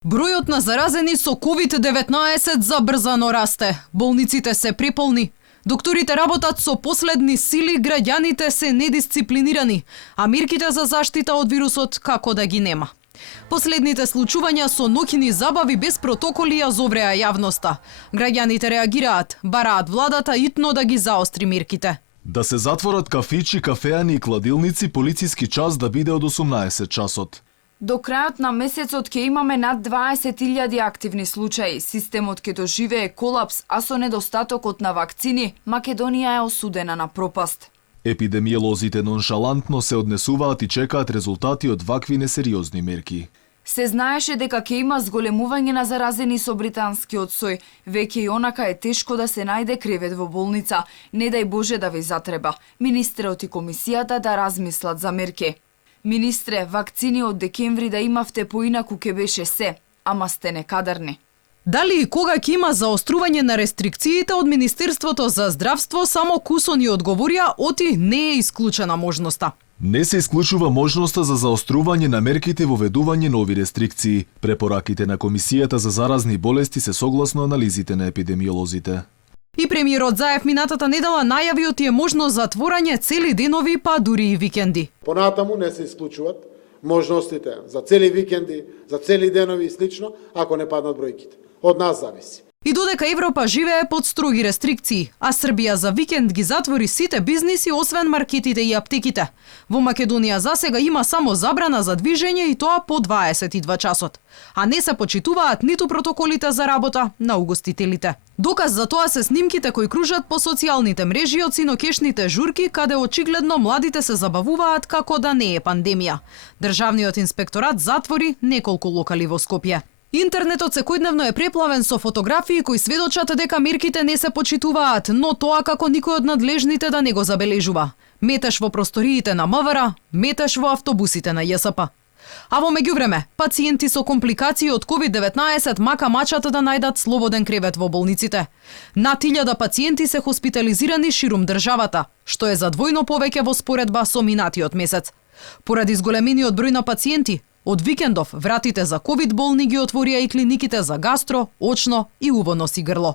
Бројот на заразени со COVID-19 забрзано расте. Болниците се преполни. Докторите работат со последни сили, граѓаните се недисциплинирани, а мерките за заштита од вирусот како да ги нема. Последните случувања со ноќни забави без протоколи ја зовреа јавноста. Граѓаните реагираат, бараат владата итно да ги заостри мерките. Да се затворат кафичи, кафеани и кладилници, полициски час да биде од 18 часот. До крајот на месецот ќе имаме над 20.000 активни случаи. Системот ќе доживее колапс, а со недостатокот на вакцини, Македонија е осудена на пропаст. Епидемиолозите ноншалантно се однесуваат и чекаат резултати од вакви несериозни мерки. Се знаеше дека ќе има зголемување на заразени со британскиот сој. Веќе и онака е тешко да се најде кревет во болница. Не дај Боже да ви затреба. Министерот и комисијата да размислат за мерки. Министре, вакцини од декември да имавте поинаку ке беше се, ама сте некадарни. Дали и кога ќе има заострување на рестрикциите од Министерството за здравство, само Кусо ни одговорија, оти не е исклучена можноста. Не се исклучува можноста за заострување на мерките во ведување нови рестрикции. Препораките на Комисијата за заразни болести се согласно анализите на епидемиолозите. И премиерот Заев минатата недела најави оти е можно затворање цели денови, па дури и викенди. Понатаму не се исклучуваат можностите за цели викенди, за цели денови и слично, ако не паднат бројките. Од нас зависи. И додека Европа живее под строги рестрикции, а Србија за викенд ги затвори сите бизниси освен маркетите и аптеките. Во Македонија засега има само забрана за движење и тоа по 22 часот. А не се почитуваат ниту протоколите за работа на угостителите. Доказ за тоа се снимките кои кружат по социјалните мрежи од синокешните журки, каде очигледно младите се забавуваат како да не е пандемија. Државниот инспекторат затвори неколку локали во Скопје. Интернетот секојдневно е преплавен со фотографии кои сведочат дека мерките не се почитуваат, но тоа како никој од надлежните да не го забележува. Метеш во просториите на МВР, метеш во автобусите на ЈСП. А во меѓувреме, пациенти со компликации од COVID-19 мака мачат да најдат слободен кревет во болниците. Над 1000 пациенти се хоспитализирани ширум државата, што е за двојно повеќе во споредба со минатиот месец. Поради зголемениот број на пациенти, од викендов вратите за COVID болни ги отворија и клиниките за гастро, очно и убо нос и грло.